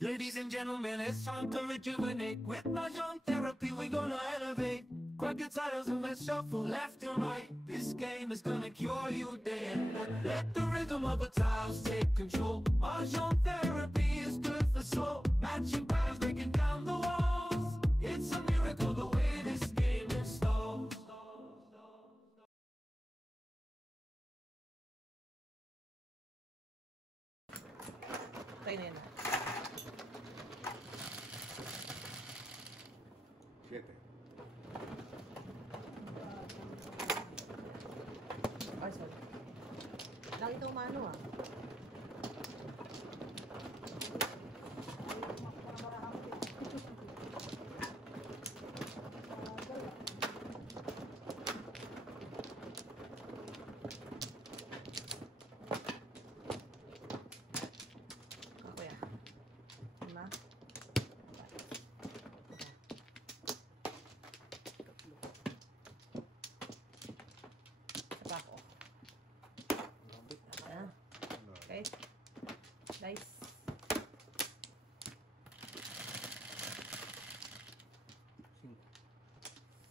Ladies and gentlemen, it's time to rejuvenate. With Mahjong therapy, we're gonna elevate. Grab your titles and let's shuffle left and right. This game is gonna cure you day and night. Let the rhythm of the tiles take control. Mahjong therapy is good for soul. Matching patterns breaking down the walls. It's a miracle the way this game installs. Tayo na yun. 7. Ay, sorry. Lagi ito umano ah. Kuya. Lima. Isa pa ako. Ayan. Okay. Nice.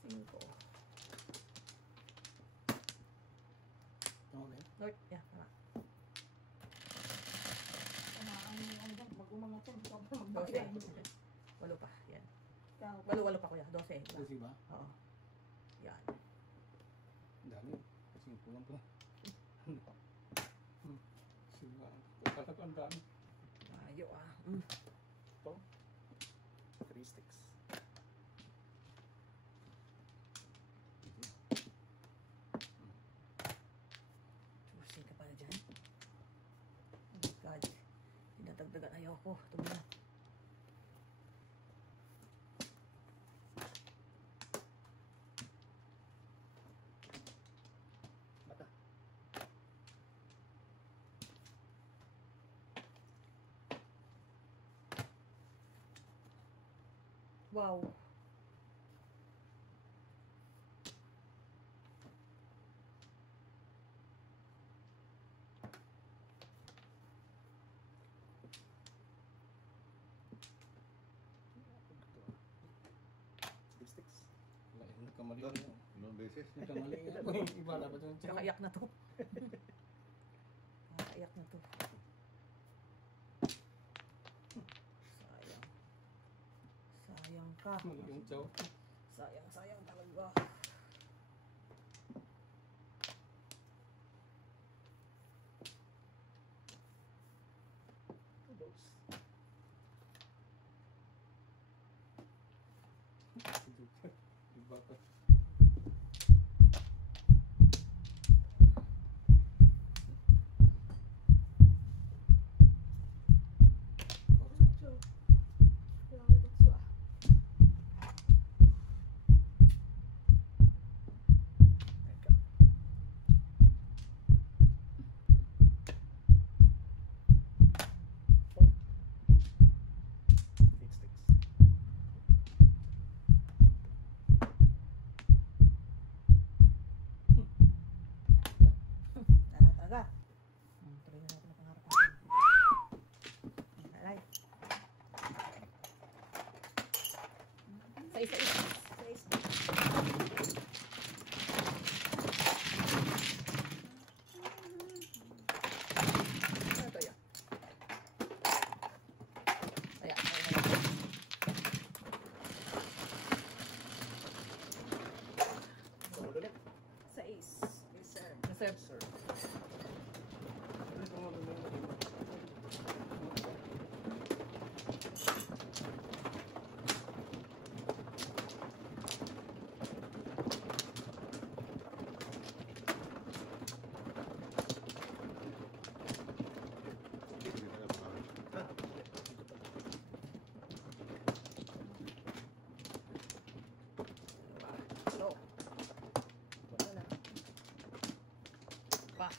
Cinco. North. Yeah, tama. Dose. Walo pa. Yan. Walo pa kuya. 12. Kasi ba? Oo. Yan. Ang dami. Kasi pulang pa. Siba. Talaga ang dami. Mayo ah. Ito. 3 sticks. Susin ka pala dyan. Oh my God. Tinatagdagan ayoko. Ito muna. Bata. Wow. Sticks. Wala yung nagkamali ko. Ilang beses? Nagkamali nga. Iba dapat yung check. Nakaiyak na to. Nakaiyak na to. Sayang. Sayang ka. Yung chow. Sayang talaga. Iba pa. Talaga. Tuloy na natin ang pangarap natin. Alay. Sais. Ano to yan? Ayan. Sais. Yes, sir. So. Wala na. Pa.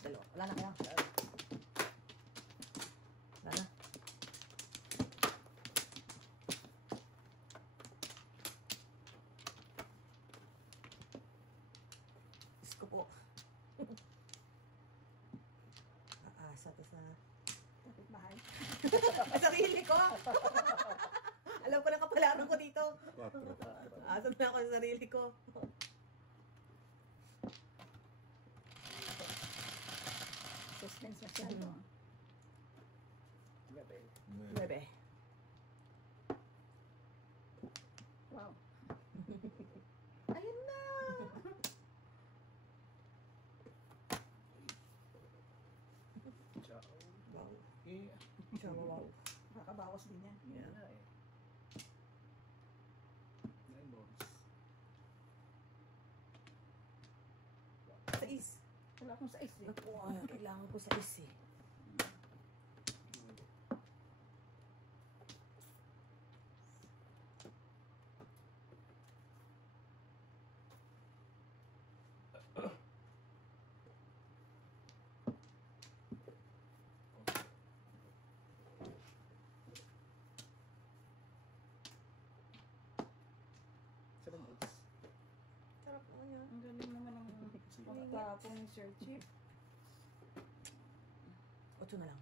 Dalawa. Wala na kaya. Wala na. Isko po. Aasa to sa... Kapit bahay. Sarili. Asan na ako sa sarili ko? Suspense masyado. Bebe. Wow. Ayun na! Wow. Eh, Siya, wow. Nakakabawas din yan. yan na eh. 9 balls. Sais. Wala akong size eh. Naku, kailangan ko sa is eh. Seven balls. Sarap naman yan. Ang galing naman ang pagtapong ni Sir Chief. 8 na lang.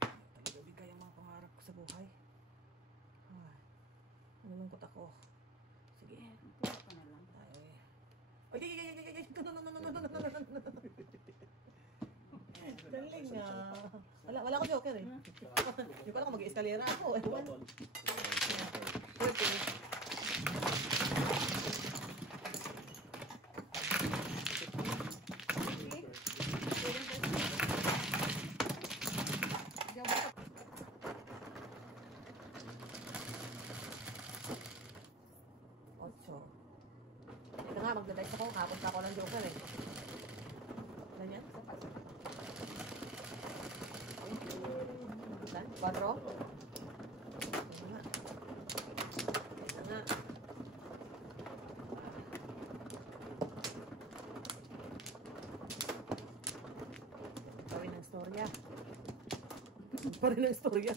Talaga bigay ang mga pangarap ko sa buhay. Ay, nalungkot ako. Sige. Pula ka na lang. Tayo eh. Ay, ay, ay, ay, ay, ay, galing na. Wala ko joker eh. Hindi ko alam kung mag-eskalera ako. Ewan. Okay. Ocho. Ito nga, magdadice ako. Kapag ako ng joker eh. Ano yan? Ilan? 4? Ito nga. Ito nga. Gawin ng storya. Pa rin ang storya.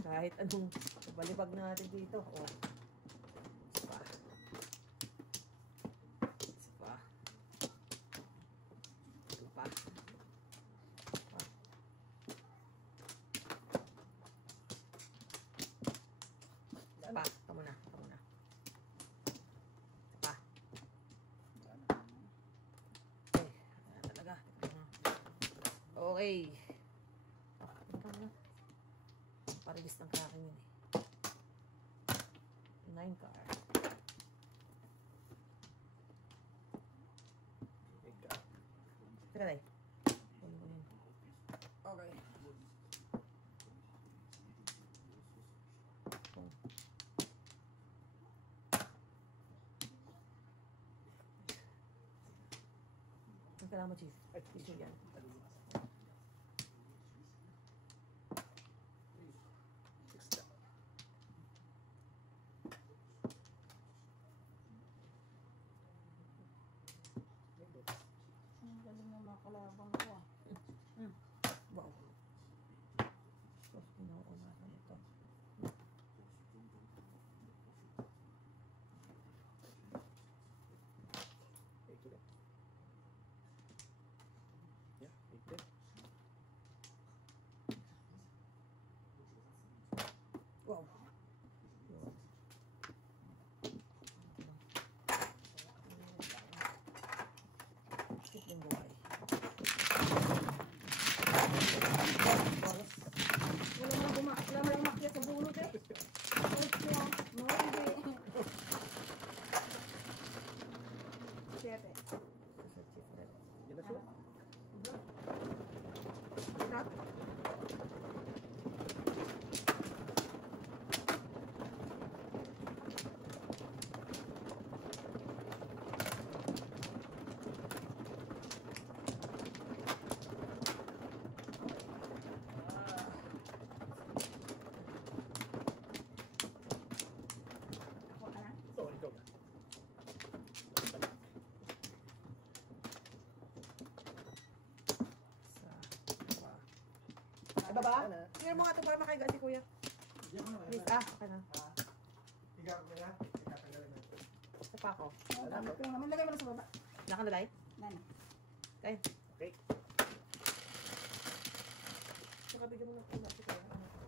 Kahit anong balibag natin dito. Oh. Isa pa. Ito pa. Isa pa. Ito muna. Ito muna. Isa pa. Okay. Ayan talaga. Okay. Ito muna. Parilis ng kakin yun eh. 9 card. Teka tayo. Kunin ko na yun. Okay. Oh. Ang kailangan mo, Chief. Issue yan. Ang galing ng mga kalabang ko ah. Wow. So, pinuunahan ito. Yeah, 8 Wow. Skip yung buhay. Wala mo umakyat sa bulog eh. Ocho, 9. 7. Yan na siya. Stop. Ako ka na. So, ikaw na. Sa baba. Tingnan mo nga ito para makahiga si kuya. Please, okay na. Higa ko na. Itatanggalin na. Sa pa ako. Oh, dami ko naman. Lagay mo na sa baba. Nakandalay? Nan. Okay. Okay. So, kabigyan mo ng kuya si kuya.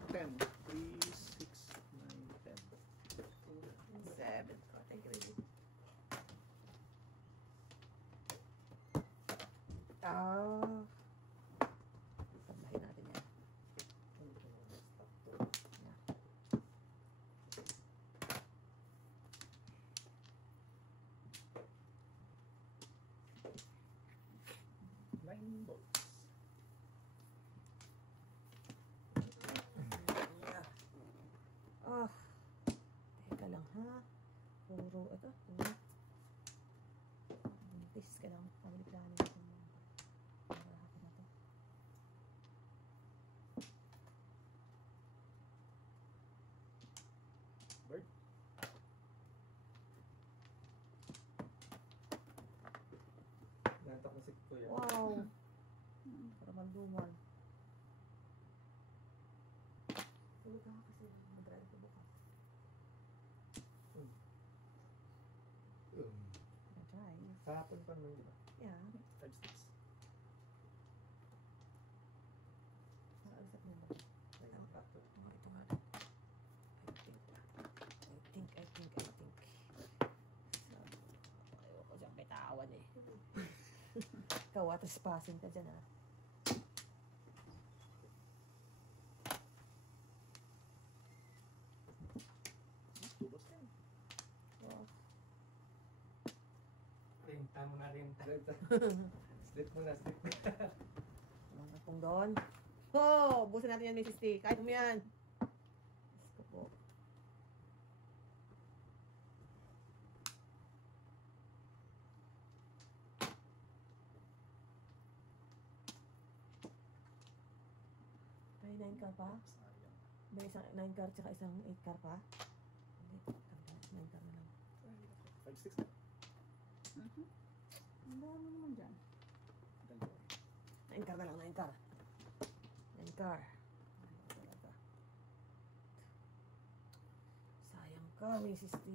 10. 3, 6, 9, 10. ha. Puro, ito, puro. Buntis, kailangan family planning ito mo. Para hapon na to. Bird. Nantak na si Kuya. Wow! Para malduman. Tulog ka kasi mag-drive ko bukas. Mag-drive. Sa hapon pa naman, di ba? Yeah. 5 sticks. Nakausap mo ba? May isang plato. Oh, ito nga rin. I think. So, ayoko dyan bitawan eh. Ikaw, trespassing ka dyan ah. Tubos na. Wow. Renta mo na, renta. Slip mo na, slip. Wala na pong doon. Oh, busin natin yan, Mrs. T. Kahit mo yan. Diyos ko po. May 9 car pa? Sayang. May isang 9 car tsaka isang 8 car pa? Hindi, 9 car na lang. 5 sticks na. Ang dami naman dyan. Dalawa. 9 car na lang, 9 car. 9 car. Talaga. Sayang ka, Mrs. T.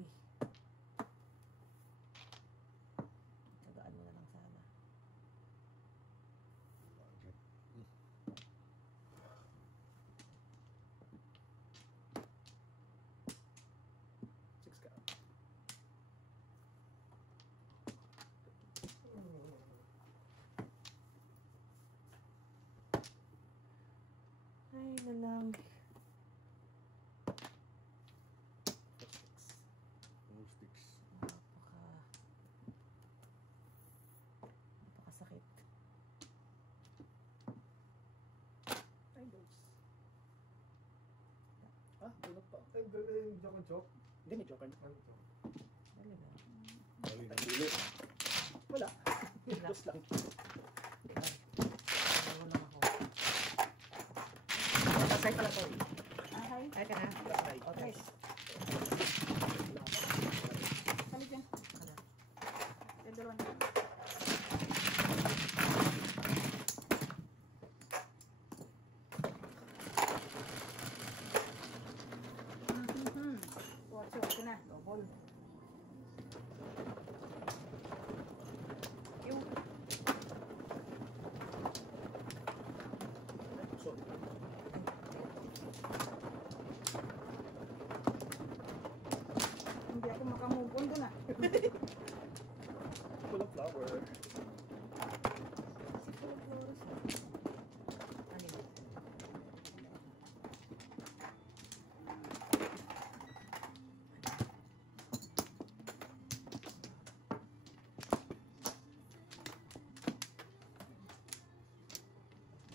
Tagaan mo na lang sana. Six ka. Ay, na lang. 4 sticks. 4 sticks. Napakasakit. Ay, goals. Ah, bulot pa. Ay, joke. Hindi, may joker na. Ano to? Talaga. Galing ang dulo. Wala. Dos lang. Bago lang ako. Pasay pala to. Ahay. Ay ka na. Pasay. Okay. Kali dyan. Ka na. Yung dalawa na. Watch out ka na. Double. Yung So, hindi ako makamove on doon ah. full of flower. Ano yun?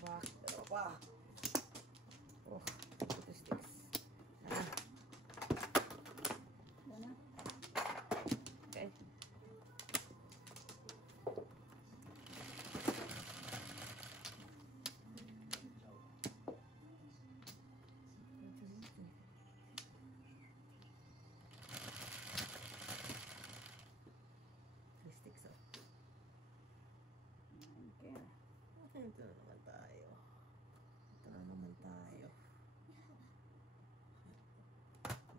Bak, dalawa pa. Oh, 2 sticks. Ah, Yan na. okay. Three sticks, oh. Okay. Ito na naman tayo. Ito na naman tayo.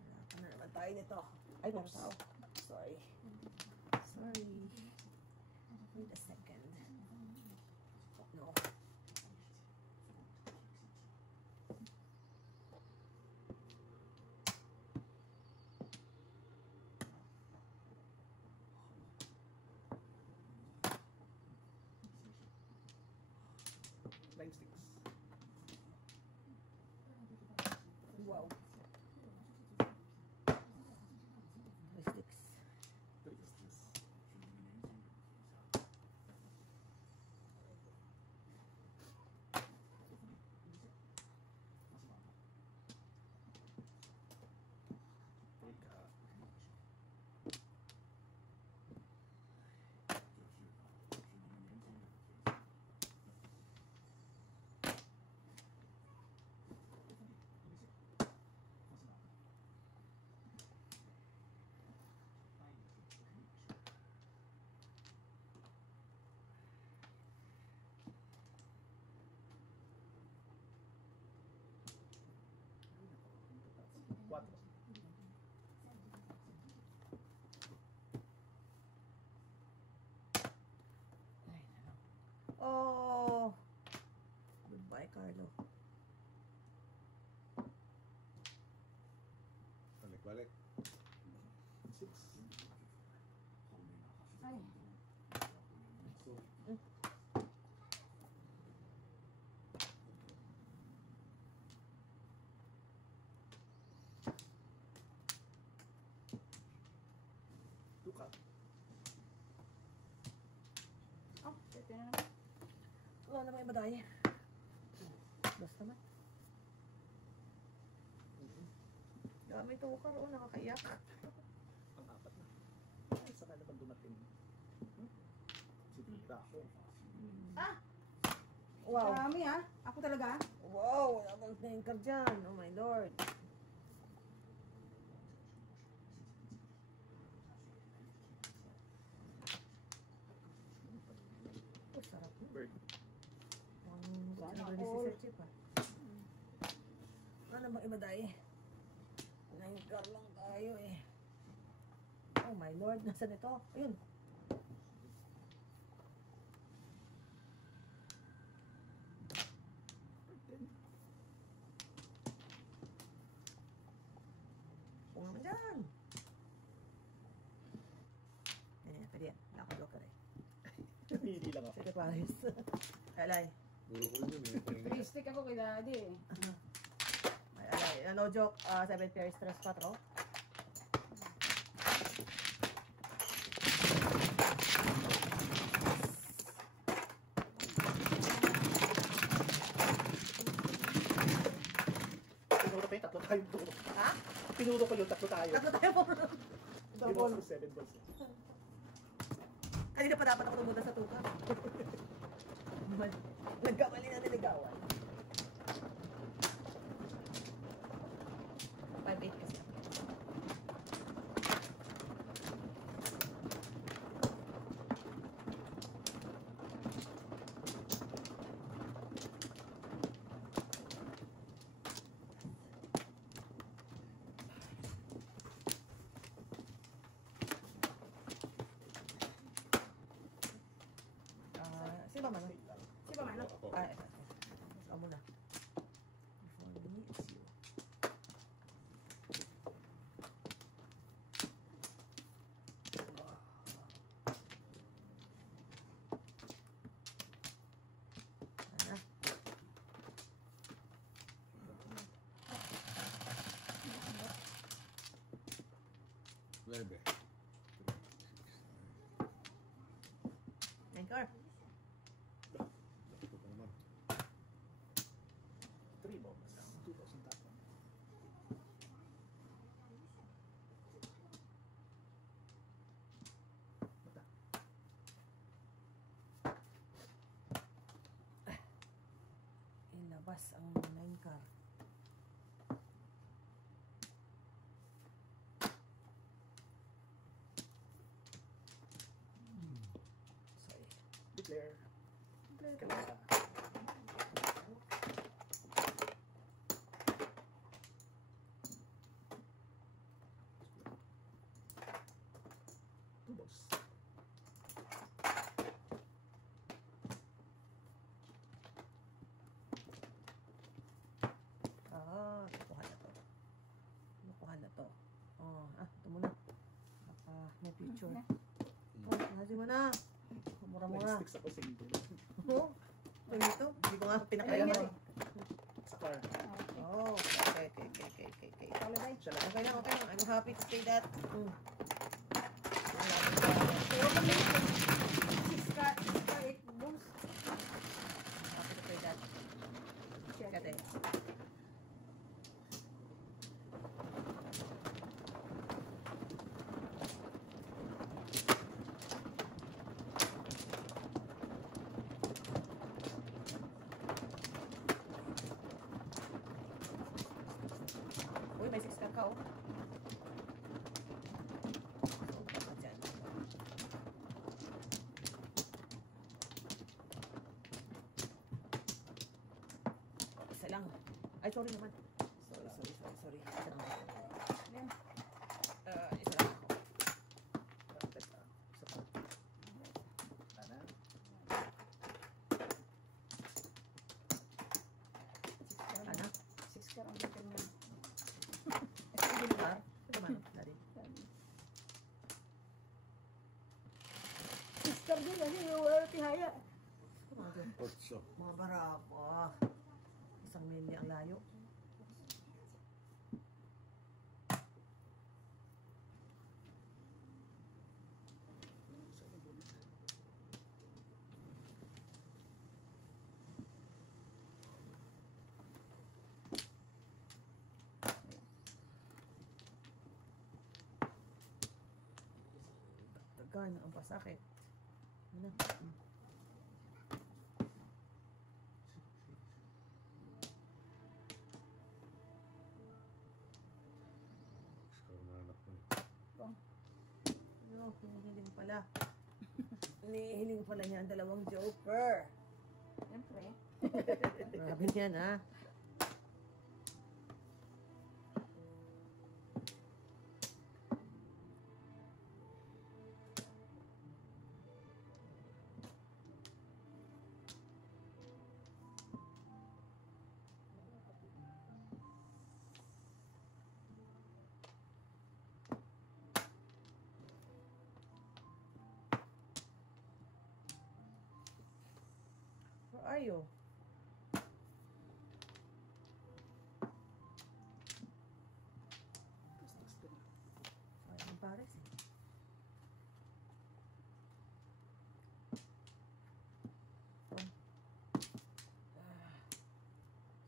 Wala pa na naman tayo nito. Ay, meron tao. Sorry. Sorry. Wait a second. Oh, no. Nine sticks. Wow. 3 sticks. 3 sticks. Balik. Ay. Tuka. Oh, ito na. Wala namang iba tayo. Basta man. Dami tukar, oh, nakakaiyak. Ang apat na. Ay, saka naman dumating. Si Tita ako. Ah! Wow. Dami ah. Ako talaga. Wow, wala bang tanker dyan. Oh my lord. Oh, sarap. Bird. Ano ba all. si Sir Chip, ah? Ano bang iba tayo? Tanker lang tayo eh. Oh my lord, nasaan ito? Ayun. Kung naman dyan. Pwede yan. Nakajoker eh. Hindi lang ako. Sige, Paris. Alay. Puro ko yun eh. Free stick ako kay daddy eh. Alay. No joke, 7 pairs, 3, 4. Pinuro pa yung tatlo tayo. Ha? Pinuro ko yung tatlo tayo. Tatlo tayo po. Di ba sa 7 balls? Kanina pa dapat ako tumunta sa tuka. Nagkamali na niligawan. 5-8 kasi. Sino ba man? Si pa mano. Ako. Ay, ito muna. Before me, it's you. Ano? Nuebe. Anchor. Ito pa naman. 3 bombs. 2,000 tapon. Mata. Ilabas ang 9 car. Sorry. Declare. Play. Kalasa. Two balls. Lukuhan na to. Lukuhan na to. Oh, ito muna. Baka may picture. Oh, nasi mo na. Mura-mura. Nag-sticks ako single. Oh, ito. Hindi ko nga pinakailan Ayun, mo. Sa car. Oh, okay. Holiday. Siya lang. Okay lang. I'm happy to say that. Pero kami 6 ka 8 boost. Happy to say that. Kate. Uy, may 6 ka oh. Dyan. Isa lang. Ay, sorry naman. Sorry. Isa lang. Yan. Isa lang ako. Tapos, isa pa. Ana. Anak. 6 ka ang bitin mo. Ito yung bar. Ito naman. Kaya. Otso. Mga barako. 1 milya ang layo. Tagan ang pasakit. Ano? Scar na anak mo. Ano, hinihiling pala. Hinihiling pala niya ang dalawang joker. Siyempre. Grabe yan, ha? Where are you? Parang pares eh.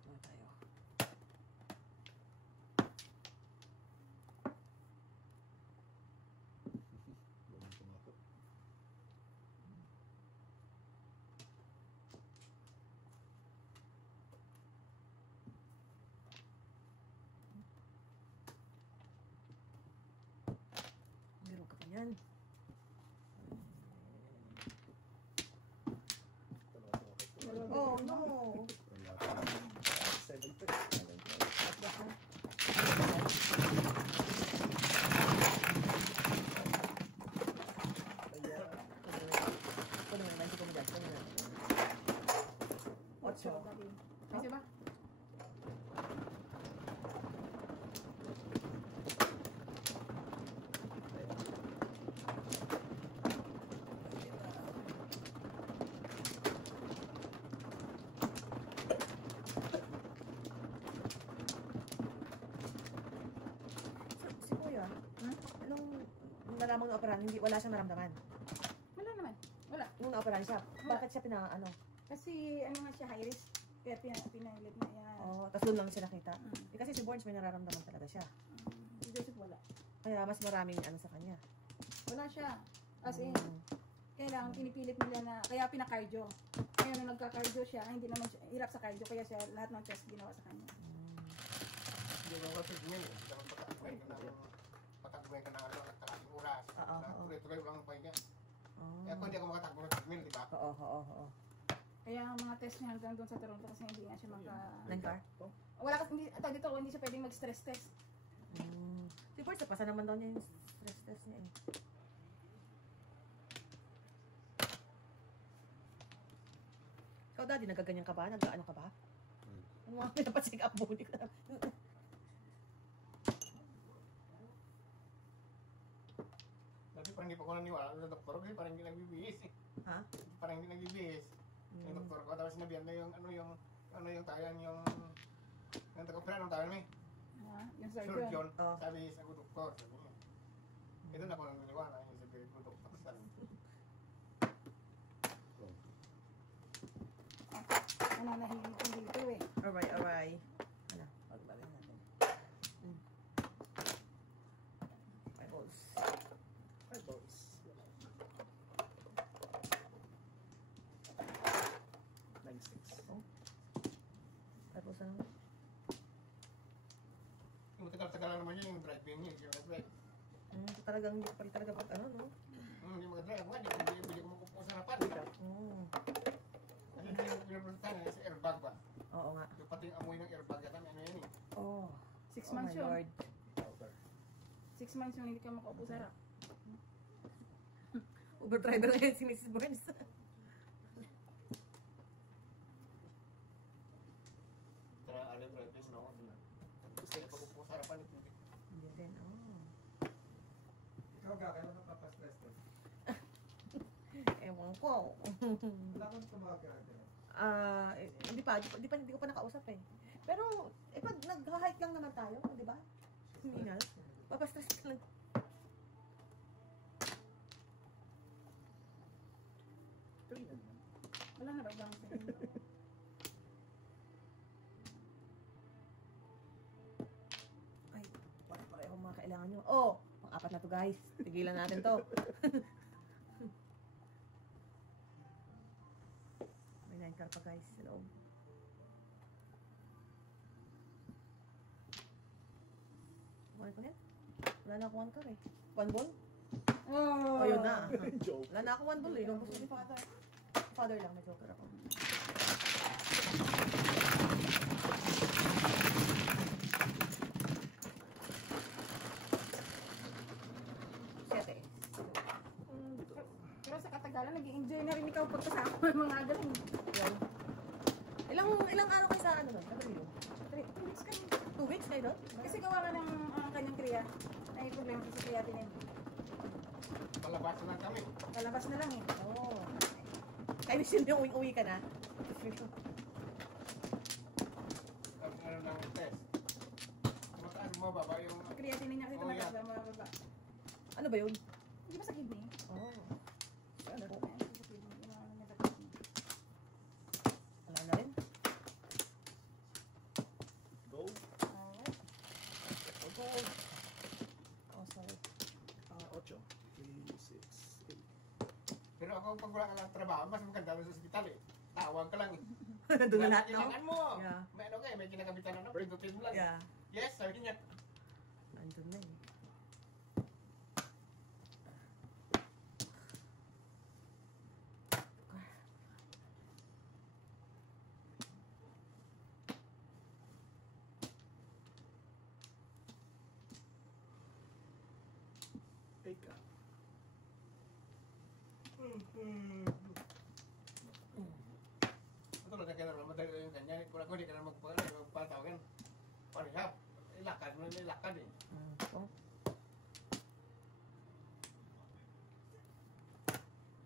Ano tayo? Walang tumakot. Meron ka pa yan. Oh, no. Wala pa. 7 Kunin mo naman, hindi ko mo dyan. Kunin mo naman. 8. Kasi ba? Si Kuya, anong nalaman ng operahan, hindi, wala siyang naramdaman. Wala naman. Wala. Nung na-operahan siya, bakit siya ano? Kasi ano nga siya, high risk. Kaya pinailip na yan. Oh, tapos doon lang siya nakita. Eh, kasi si Borns may nararamdaman talaga siya. Si Joseph wala. Kaya mas maraming ano sa kanya. Wala siya. As in, Mm. kailangan pinipilit nila na, kaya pinakardio. Kaya nung nagka-cardio siya, hindi naman siya, hirap sa cardio, kaya siya lahat ng test ginawa sa kanya. Hindi mo kasi ngayon, hindi naman patakbuhin ka ng ano, nagtalaking oras. Oo. Tuloy-tuloy lang ang pahinga. Oh. Kaya kung hindi ako makatakbo ng treadmill, di ba? Oo. Kaya ang mga test niya hanggang doon sa Toronto kasi hindi nga siya Nang-car? Wala kasi, hindi, dito, hindi siya pwedeng mag-stress test. Si Borns, pasa naman daw niya yung stress test niya eh. Ikaw, Daddy, nagaganyan ka ba? Nag-ano ka ba? Ano mga pinapacheck up mo? Hindi ko alam. Dati parang hindi pa ko naniwala sa doktor kasi parang hindi nagbibihis eh. Ha? Parang hindi nagbibihis. Yung doktor ko, tapos sinabihan na yung tayan yung taga-opera ng tayan may. Yung surgeon. Surgeon, Oh. sabi sa ko doktor, sabi niya. Ito na ako nang naniwala, yung sabi ko doktor. Nananahimik ko dito eh. Alright. Ano? Pagbagay natin. Eyeballs. 5 balls. 9-6. Eyeballs na naman. Yung matagal-tagal naman yun, yung driving niya, yung drive. Talagang hindi ko pa rin talaga pag ano, no? Hindi mag-drive, hindi ko makupo sa harapan. Kasi hindi yung pinapulutan sa airbag ba? Oo nga. Yung pati yung amoy ng airbag yata, ano yan eh. Oh. 6 months yun. Lord. 6 months yun, hindi ka makaupo sa harap. Uber driver ngayon si Mrs. Burns. Tara, alam drive this na ako. Gusto niya pag-upo sa harapan. Hindi din, Ikaw gagawin ka papas-stress test. Ewan Ewan ko. Wala akong tumakakira. Hindi ko pa nakausap eh. Pero, pag nag-hike lang naman tayo, di ba? Hindi nga. Papastas ka lang. Tuloy na naman. Wala na ba bang Ay, pareho mga kailangan nyo. Oh, pang-apat na to guys. Tigilan natin to. May 9 car pa guys sa loob. Kumain ko yan? Wala na ako 1 car eh. 1 ball? Oh, Oh, yun na. Joke. Wala na ako 1 ball eh. Nung gusto ni father. Father lang, may joker ako. Siyete. pero sa katagalan, nag-enjoy na rin ikaw pagkasama ng mga galing. Yan. Ilang araw kayo sa ano nun? Ano yun? 2 weeks kami. 2 weeks kayo doon? Kasi gawa ka ng kanyang kriya. Ay, problema sa kriyatin eh. Palabas na kami. Lalabas na lang eh. Oo. Kaya misin yung uwi ka na? Tapos ano ng test. Mataas mo baba yung... Kriyatin niya kasi Oh, tumagas yeah. ba mababa. Ano ba yun? Hindi ba sa kidney? Oo. Ano? Ay, sa kidney. Yung mga ano niya sa kidney. Wala na rin. Go. Alright. Go. Oh, sorry. 8. 3, 6, 8. Pero ako pag wala ka lang trabaho, mas maganda sa ospital eh. Tawag ka lang eh. Nandun na lahat, no? Kailangan mo. Yeah. May ano kayo, may kinakabitan na pindutin mo lang. Yeah. Yes, sabi niya. Nandun na eh. Ika. Ito lang kaya naman madali yung ganyan. Kung ako hindi ka na magpatawagan. Parihap. Ilakad mo na ilakad eh. Oh.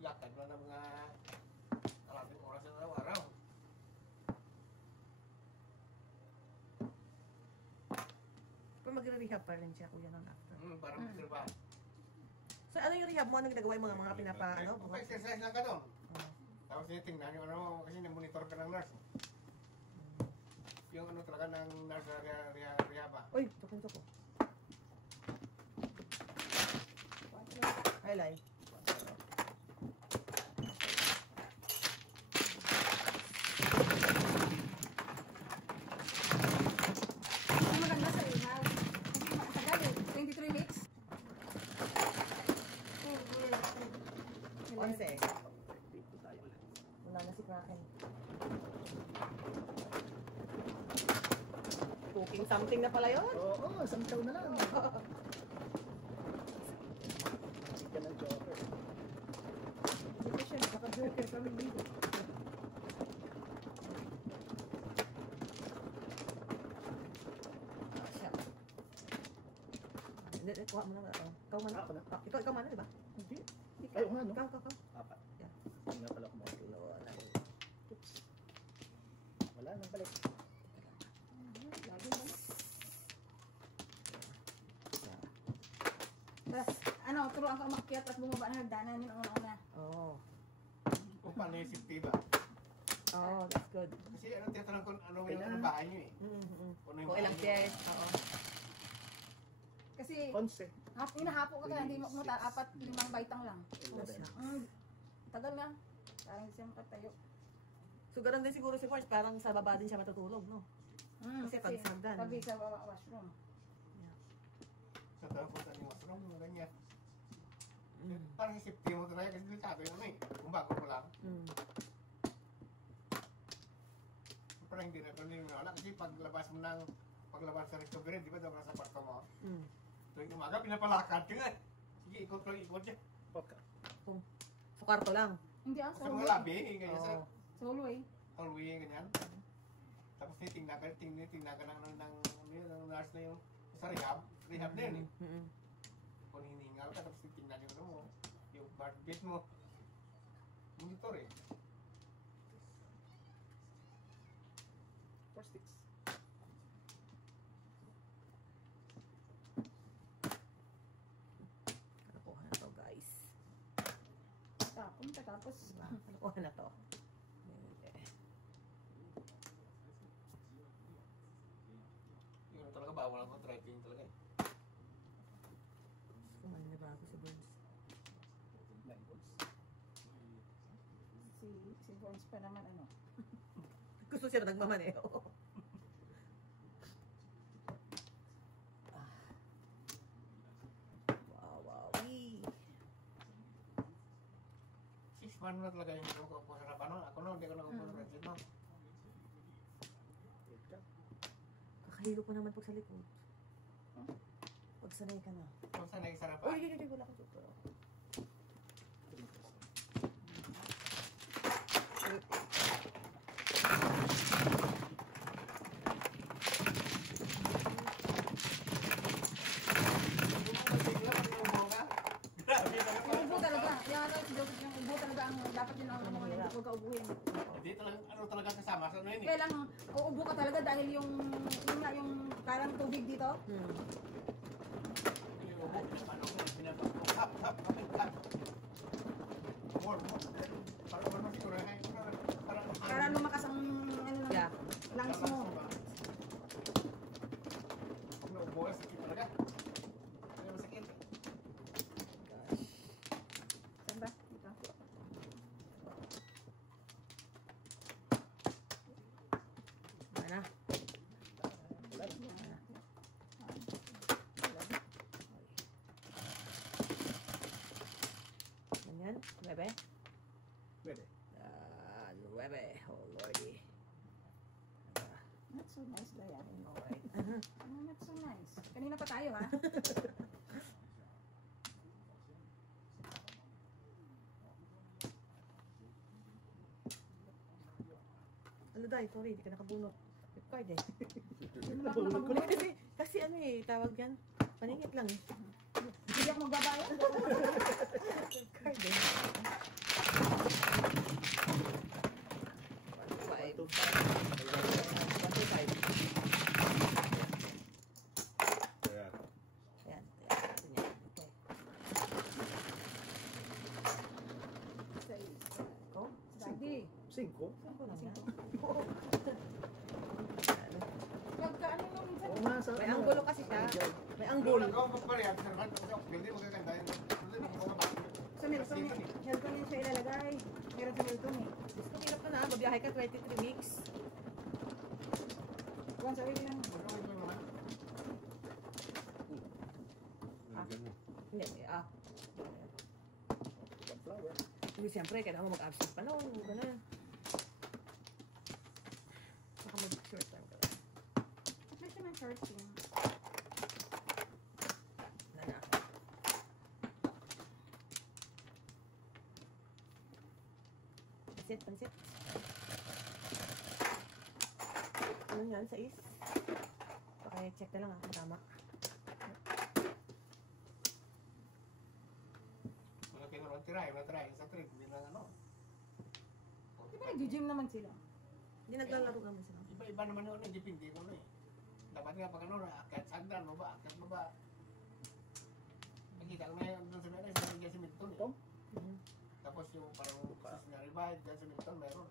Lakad mo na mga kalating oras na araw-araw. Pero magre-rehab pa rin siya kuya ng after. Parang trabaho. So ano yung rehab mo? Ano ginagawa yung mga pinapa, ano? Exercise lang ka doon. Oh. Tapos tinitingnan yung ano, kasi na-monitor ka ng nurse. Yung ano talaga ng nurse na rehab. Uy, tukong tuko. Highlight. Ang maganda sa ihaw. Kasi matagal eh. 23 weeks. 11. Dito tayo ulit. Wala na si Kraken. Cooking something na pala yun. Oo, isang taon na lang. Hindi ka ng joker. Hindi siya nakaka-joker kami dito. Ah, siya. Hindi, kuha mo na. Ikaw man. Ako na. Ikaw man, di ba? Hindi. Ay, oo nga, no? Ikaw. 4. Yeah. Hindi nga pala kumain. Oops. Wala nang balik. Lagi ba? Tapos, ano, turuan ka umakyat at bumaba na hagdanan yun ang una-una. Oh. Kung paano yung safety ba? Oh, that's good. Kasi ano tinatanong ko ano yung ano bahay niyo eh. Mm-hmm. Kung ano yung Kung ilang bahay niyo. chairs. Oo. Kasi, Ponce. hinahapo ka kaya hindi mo kumuta, 4-5 baitang lang. 11. Tagal na. Parang hindi siya makatayo. So, ganun din siguro si Force. Parang sa baba din siya matutulog, no? Kasi pag sagdan. Tabi sa washroom. Sa tanong ko saan yung washroom, mga ganyan. Mm. Parang yung safety mo talaga kasi delikado yun ano eh. Kung bago mo lang. Mm. Parang hindi na ito wala kasi paglabas sa recovery, di ba daw sa kwarto mo? Mm. Tuwing umaga, pinapalakad ka nga. Sige, ikot dyan. Pagka. Sa kwarto lang. Hindi Sa sa mga hallway. labi, ganyan sa Oo. Sa hallway. hallway, ganyan. Tapos tingnan ka ng nurse na yung sa rehab na yun eh. Mm-mm. Kung hiningal ka, tapos tingnan yung ano mo, yung heartbeat mo. Monitor eh. 4 sticks. Nakuha na to, guys. Tapon ka tapos. Nakuha na to. Yun talaga bawal ako tracking talaga eh. Kumain na ako sa birds. 9 volts. Si Bones pa naman ano. Gusto siya nagmamaneho. Wow, wow. Paano na talaga yung nakaupo sa harapan no? Ako no, hindi ko nakaupo sa Bridget no. Wait ka. Kakahilo pa naman pag sa likod. Pag sanay ka na. Kung saan ay sarapan. Uy, wala ka dito. Yung ubo talaga. Yung ano, yung ubo talaga ang dapat yun ang huwag ka ubuhin. Hindi talaga, ano talaga kasama sa ano yun eh. Kaya lang, uubo ka talaga dahil yung parang tubig dito. Yung ubo, paano ko pinapakot. Hap, hap, hap. More. Parang ano siguro eh. Para lumakas ang ano, Yeah. lungs mo. Ubo, sakit talaga. Ano masakit? Saan ba? Dito. Mana? Ganyan? 9? Pwede. 9. Oh, lordy. Not so nice, Dayan. Alright. Oh, not so nice. Kanina pa tayo, ha? Ano dahil? Sorry, hindi ka nakabunot. Card eh. Nabulog ko na. Kasi ano eh, tawag yan. Paningit lang eh. Hindi ako magbabayad. Card eh. 1, 2, 5. 1, 2, 5. Kaya, Ayan. Ayan. Ayan. Okay. Go. Daddy. 5. Saan ko lang yan? Nagkaano nung minsan? Oo nga, sa May anggulo kasi siya. May anggulo. Ako magpaparihan sa harapan. Hindi magaganda yun. Hindi magaganda. Sa Milton eh. Milton yun siya ilalagay. Meron sa Milton eh. Gusto ko hirap ka na. Mabiyahe ka 23 weeks. Once a week lang. nalagyan mo. Hindi. flower. Hindi siyempre, kailangan mo mag-absent pa noon. Ganun. Baka mag-short time ka lang. At least naman short yun. Na na. Pansit, pansit. Ano yan? Sa is? Paki-check na lang kung tama. Try. Sa trip, hindi lang ano. Di ba nag-gym naman sila? Hindi naglalaro naman sila. Iba-iba naman yun, depende ko eh. Dapat nga pag ano, akyat sagdan mo ba, akyat mo ba. Nakita ko na yun doon sa meron, sa Miguel Similton eh. Tapos yung parang na revive, dyan sa Milton meron.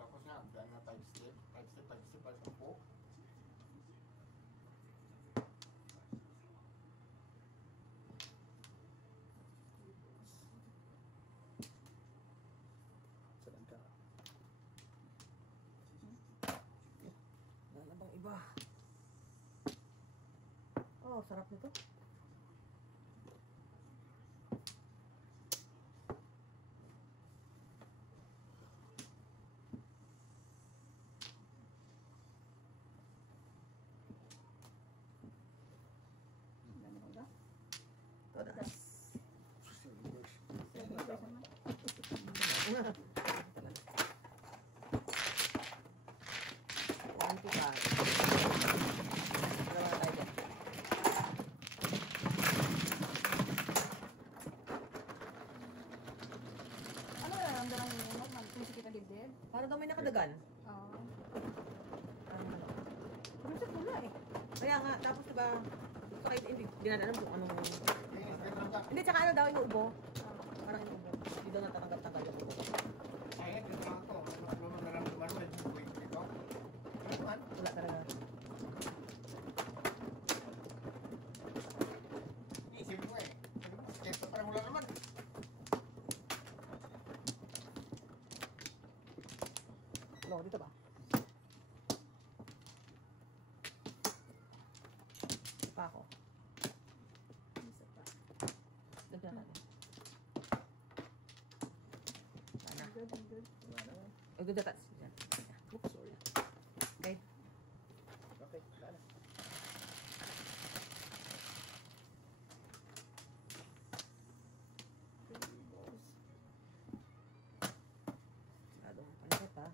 Tapos nga, dahil na 5 step para sa po. Saan ka? Wala bang iba? Oh, sarap nito. Ano ba? Todas. dagdagan. Oo. Ah, Ano sa pula eh. kaya nga, tapos diba, kahit hindi, dinadanan kung anong, Tinatanggal. hindi, tsaka ano daw, inuubo. Parang inuubo. Hindi daw natatanggal-tanggal yung ubo. Ay, tinatanggal ko. Ano naramdaman mo? Medyo buhay dito. Ano man? Wala talaga. Isip mo eh. Ito parang wala naman. No, dito ba? Pa ako. Isa pa. Dagdagan natin. Sana. Ang good, ang good. Oh, good that's. Yan. Oops, sorry. Okay. Okay, sana. Masyadong pansit ha.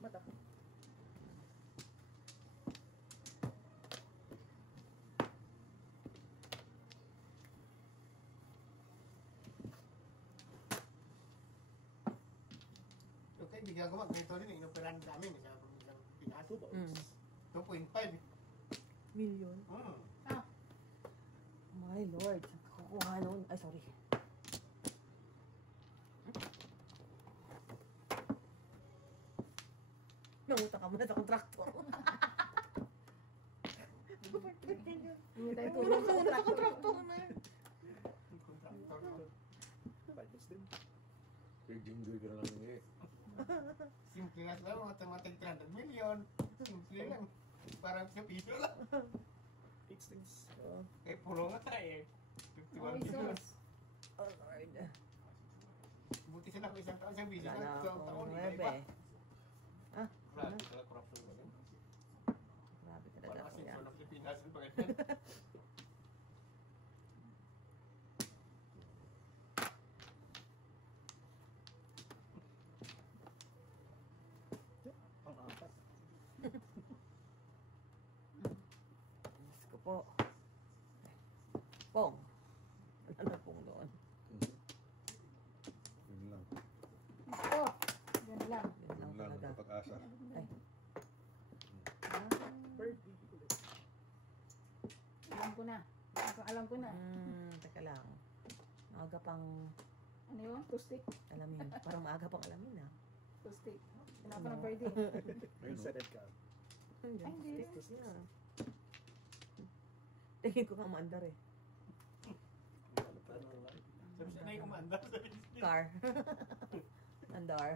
Mata. Okay, hindi gagawa. Ganito rin. Inoperan namin. Sa isang Pinas. 2.5. Million? Hmm. My Lord. Kukuha noon. Ay, sorry. Nangutang ka muna sa kontraktor. Hindi tayo Tulong tulong ka sa muna sa kontraktor. kontraktor na. Kontraktor. no? Budgets din. Enjoy ka na lang eh. Simple lang lang. Mga tamatag 300 million. Simple lang. Parang sa piso lang. It's things. Eh, puro nga tayo eh. 51 Oh, million. Jesus. Oh, Lord. Buti sila ko isang taon sa busy. Sana Isang ako, taon. Bebe. Iba-iba. Ah, Grabe talaga corruption ba yun? grabe talaga Parang ako kasi yan. sa Pilipinas yung pagkakit. Pang-apat. Diyos ko po. Pong. Ano na pong doon? Yun lang. Ito. Yan lang. Yun lang Yun lang. talaga. Pag-asa. Bird. Alam ko na. Alam ko na. Teka lang. Maaga pang Ano yun? Two-stick? alamin. Parang maaga pang alamin ah. Two-stick. Wala pa ng birthday. Ayun, Set it ka. Ay, hindi. Status niya. Tingin ko nga maandar eh. Sabi siya na yung kumanda. Car. Andar.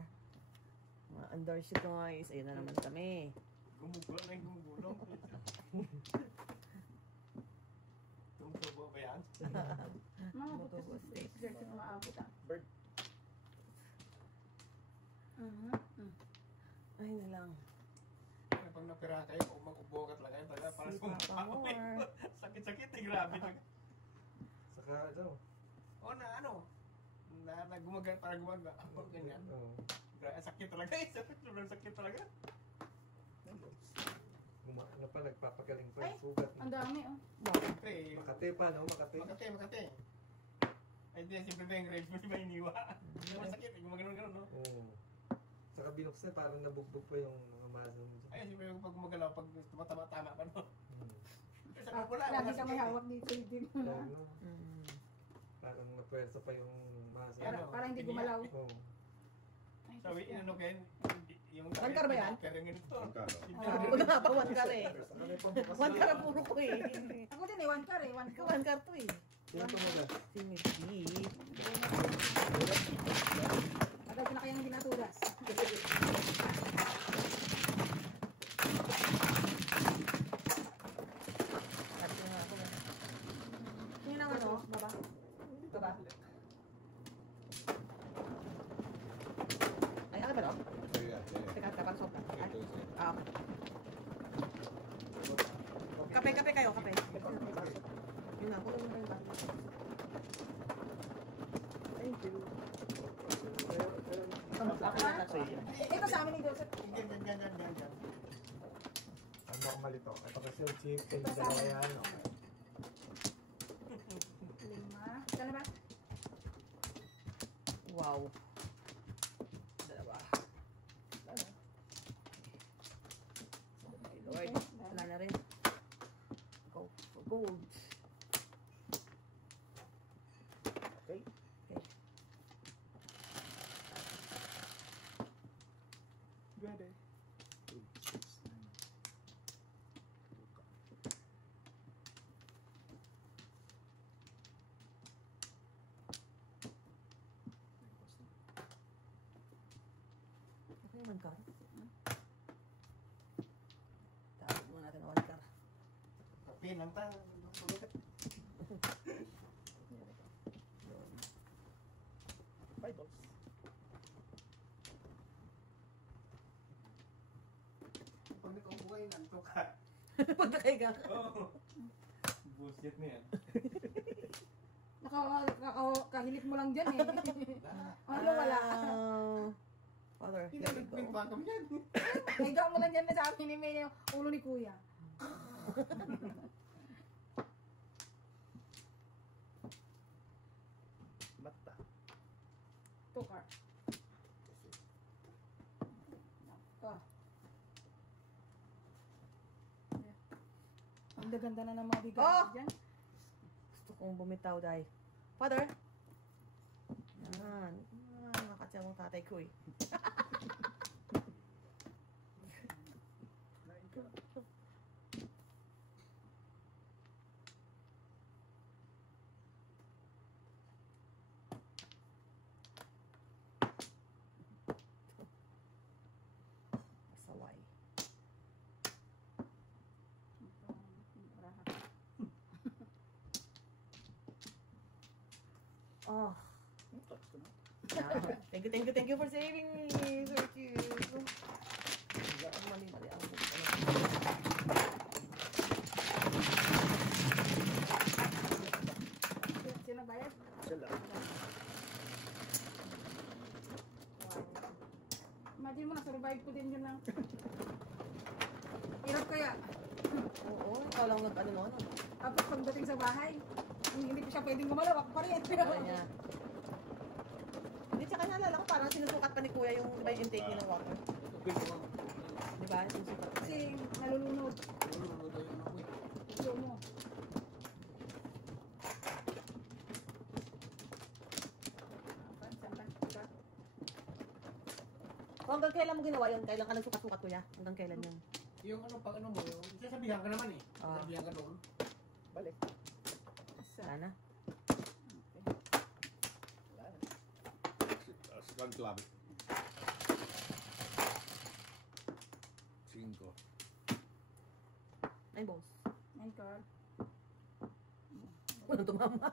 Mga andar siya guys. Ayun na naman kami. Gumugulong na yung gumugulong. Tumutubo ba yan? Mga Moto butas. stick. Diretso na maabot ah. Bird. Ay na lang. Pag napira kayo, kung mag-ubo ka talaga, talaga para Si Papa sumapawin. Moore. Sakit-sakit eh, grabe. Saka ano? O na ano, na gumagal, para gumagal. O ganyan. Oo. Sakit talaga eh, sobrang sakit talaga. Ano pa, nagpapagaling pa Ay! yung sugat. Ang dami oh. Siyempre, Makati pa, no? Makati. Makati. Ay di, siyempre ba yung grades mo, di ba iniwa? Masakit eh, gumagano-gano, no? Oo. Saka binuks na, parang nabugbog pa yung mga muscle mo. Ay, siyempre pag gumagalaw, pag tumatama-tama ka, no? Hmm. Kasi wala, Lagi wala ka sakit may eh. hawak dito. Hindi mo na. Lalo, no? Mm. Parang napwersa pa yung muscle. Para, Ano? para hindi Tiniyak. gumalaw. Oo. Ay, Sabi, Diyos ko. ano Ken? Yung One car ba yan? Pero yung ganito. One car, oh. Hindi. Wala pa one car eh. Saka may pambukas One na- car ang puro ko eh. Ako din eh, one car eh. One car. One car to eh. Sino tumagal? Si Miss B. Agad ko na kayang hindi naturas. Sabi nga ako eh. Yun ang ano? Baba? Baba? Ay, ano ba no? Yeah. Teka, kapag sopa. Ito siya. Ah, okay. Kape kayo, kape. Yun na, kulang mo tayo. Thank you. Ako na ito. Ito sa amin ni Joseph. Ganyan. Ang normal ito. Ito kasi yung chip, yung dalawa yan. Gold. Okay. Okay. Pwede. 2, 6, 9. Okay, one card. Tawag mo natin ang one card. Pin lang ta. Tulikat. 5 balls. Pag nakabuhay, nanto ka. Pag nakahiga ka. Oo. Bullshit na yan. Kahilip mo lang dyan eh. Ano wala? Father, Hindi let it go. nagpintuan kami yan. Higa mo lang dyan na sa akin ni May yung ulo ni Kuya. Mata. 2 card. Ah. Ang ganda na ng mga bigas Oh! dyan. Gusto kong bumitaw, Day. Father? Yan. Nakakatsa mong tatay ko eh. Saway. Oh. Tapos ko na. Thank you for saving me. So cute. Mali ang Sino bayad? Siya lang. Imagine mo, na-survive ko din yun lang. Hirap kaya. Oo, ikaw lang nag-ano mo, ano? Tapos pagdating sa bahay, hindi ko siya pwedeng gumalaw. Ako pa rin. Kaya niya. Hindi, tsaka naalala ko, parang sinusukat pa ni Kuya yung, di ba, yung intake niya ng water. Di ba? Sinusukat pa Kasi niya. nalulunod. Gusto mo. O, hanggang kailan mo ginawa yun? Kailan ka nagsukat-sukat, Kuya? Hanggang kailan yun? Yung ano, pag ano mo, yung sasabihan ka naman eh. Ah. Sasabihan ka doon. Balik. Sana. Wala na. Second club. 5. 9 balls. 9 card. Walang tumama.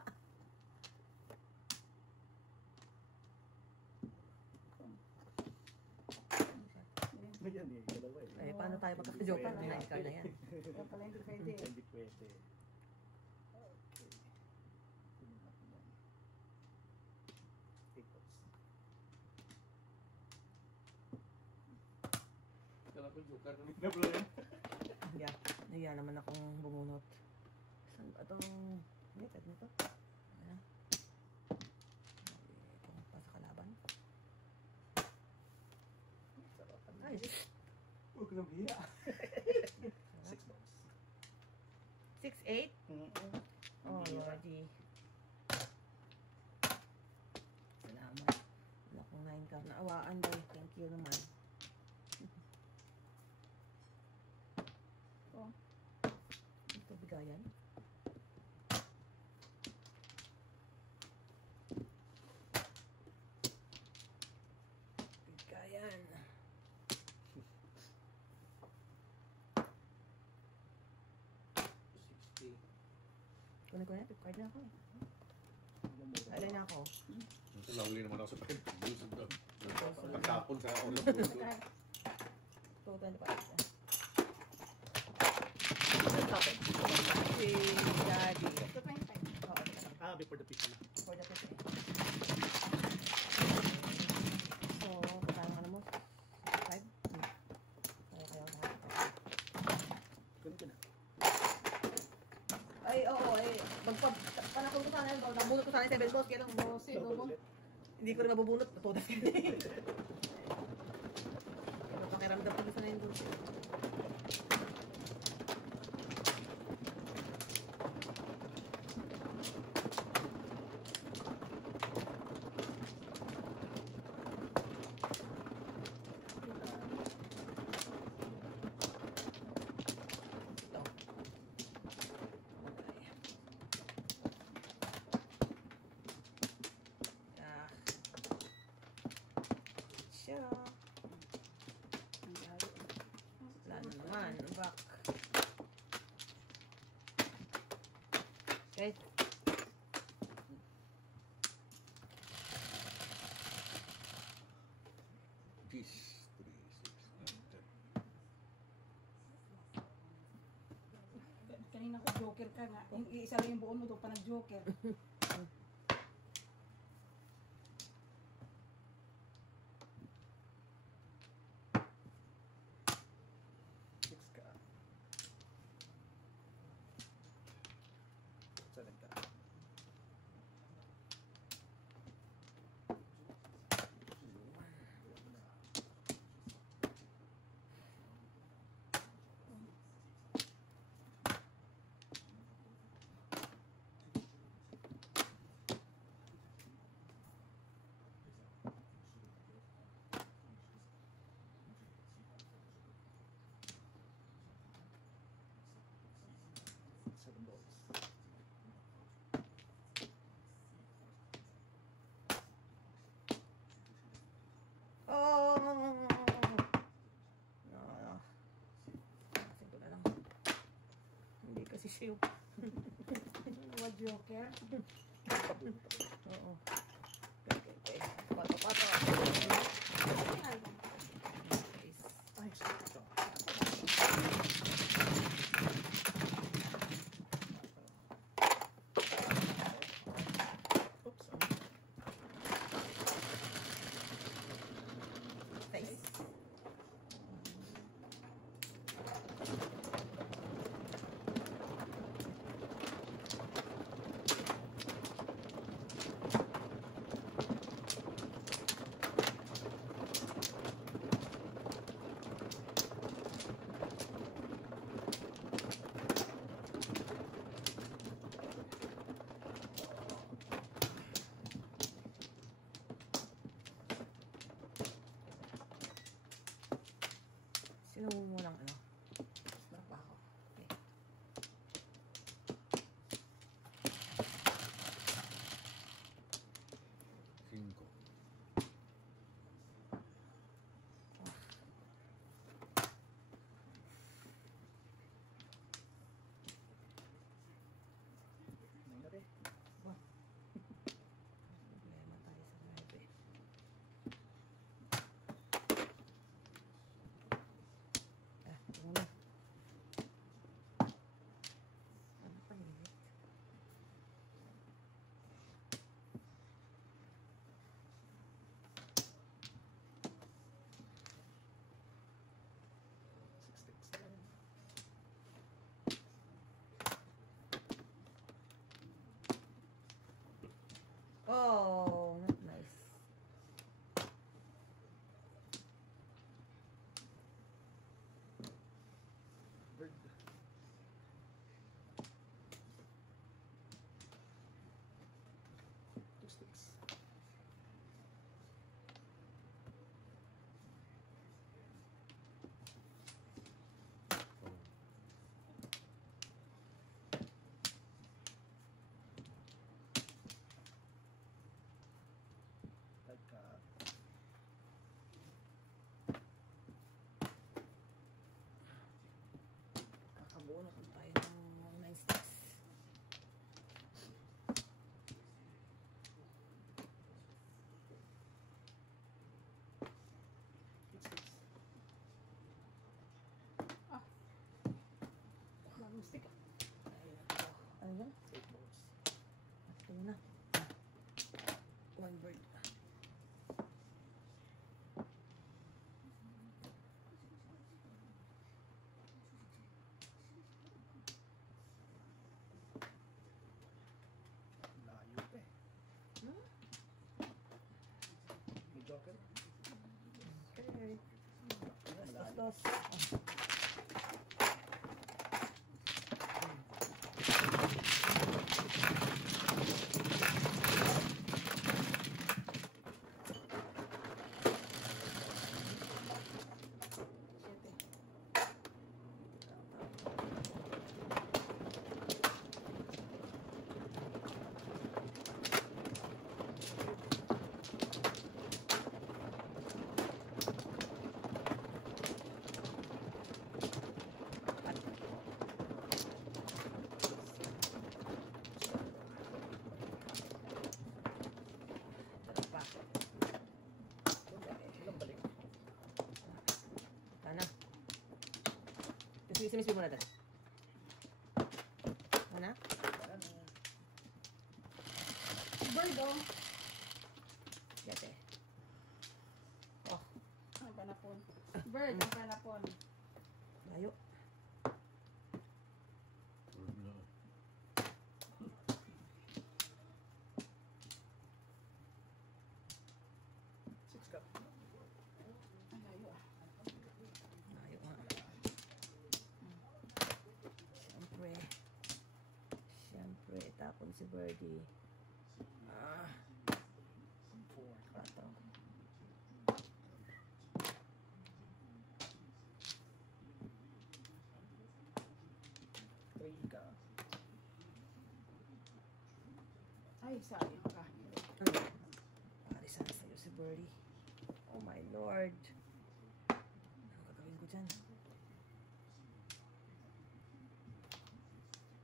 Yan eh. Dalawa eh. Eh, paano tayo magkakajoker? 9 card na yan. Kaya pala hindi pwede. Hindi pwede. Okay. Tingnan natin yan. 8 balls. Kala ko joker na may nabla yan. Yeah. Nahiya naman akong bumunot. Saan ba itong... Hindi, pwede na ito. Ayan. Itong pa sa kalaban. Sarapan. Ay, Huwag na biya. 6 balls. 6-8? Mm-mm. Oh, Hindi Lordy. Salamat. Wala akong 9 card. Naawaan daw. Thank you naman. Oh. Ito bigayan. Bigayan. Kunin ko na. Pip card na ako eh. Alay na ako. Ito lahuli naman ako sa pahit. Busog doon. Busog. Pagkapon sa ulo. Total pa. Stop it. Si Daddy. Ito 25. Oo, Ah, before the pizza na. for the pit. So, kaya ano mo? 5? Kaya lahat. Kunin ko na. Ay, oo, eh. Panakon ko sana yun. Nabunot ko sana yung 7 balls. Kaya lang, Bossy, bobo. hindi ko rin mabubunot. Todas ka. Pakiramdam ko gusto na yun doon. Yan, back. Okay. Jeez, 3, 6, 9, 10. Kanina ko joker ka nga. Yung isa lang yung buon mo doon pa nag-joker. Six ka. 7 ka. Seven balls. Oh! No. Kasi ko na lang. Hindi kasi siya yung... Dua joker. Oo. Okay. Pato. Ay, Ay, sakto. Oops. Nice. Sino mo munang ano? Start pa ako. Okay. Cinco. Nangyari. Problema tayo sa 9. Una. Ano pa yun? Six sticks. Oh, not nice. Bird. Two sticks. Five ka. Kakabuo na kung tayo ng 9 sticks. Eight sticks. bagong stick. Ayun. Ano yan? Eight balls. Ito na. One bird. Layo pa eh. May joker. Okay. Malalim. Dos. Simis mo na dali. Ano? Bird, oh. Yate. Oh, Ang panapon. Bird, ang panapon. layo. No. Six cup. Ang layo, ah. Layo nga. Siyempre. Siyempre, tapon si Birdie. Ah, Four. 4. Three ka. Ay, sayang ka. Parisan sa'yo si Birdie. Oh my Lord. Ano gagawin ko dyan?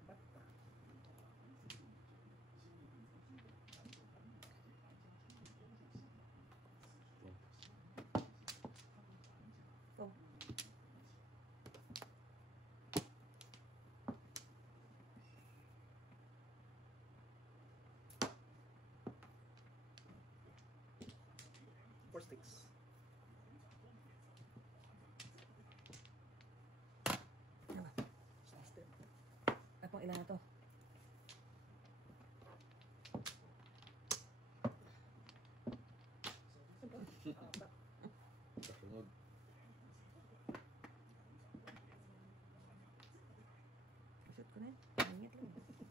Bata. Go. Four sticks. Ano? Step. Ay, pang ilan na to? Apat. Kasunod. Shoot ko na yun. Ingat lang.